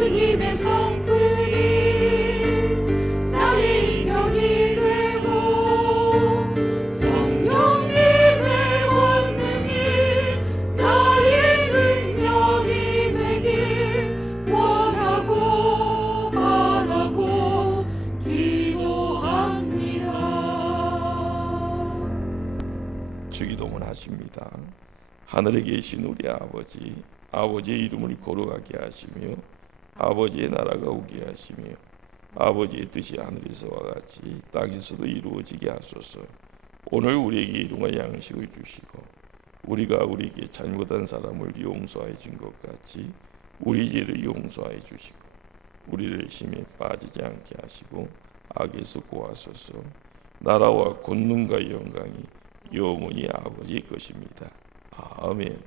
주님의 성품이 나의 인격이 되고 성령님의 권능이 나의 능력이 되길 원하고 바라고 기도합니다. 주기도문 하십니다. 하늘에 계신 우리 아버지, 아버지의 이름을 거룩하게 하시며 아버지의 나라가 오게 하시며 아버지의 뜻이 하늘에서와 같이 땅에서도 이루어지게 하소서. 오늘 우리에게 일용할 양식을 주시고 우리가 우리에게 잘못한 사람을 용서해 준 것 같이 우리 죄를 용서해 주시고 우리를 심히 빠지지 않게 하시고 악에서 구하소서. 나라와 권능과 영광이 영원히 아버지의 것입니다. 아멘.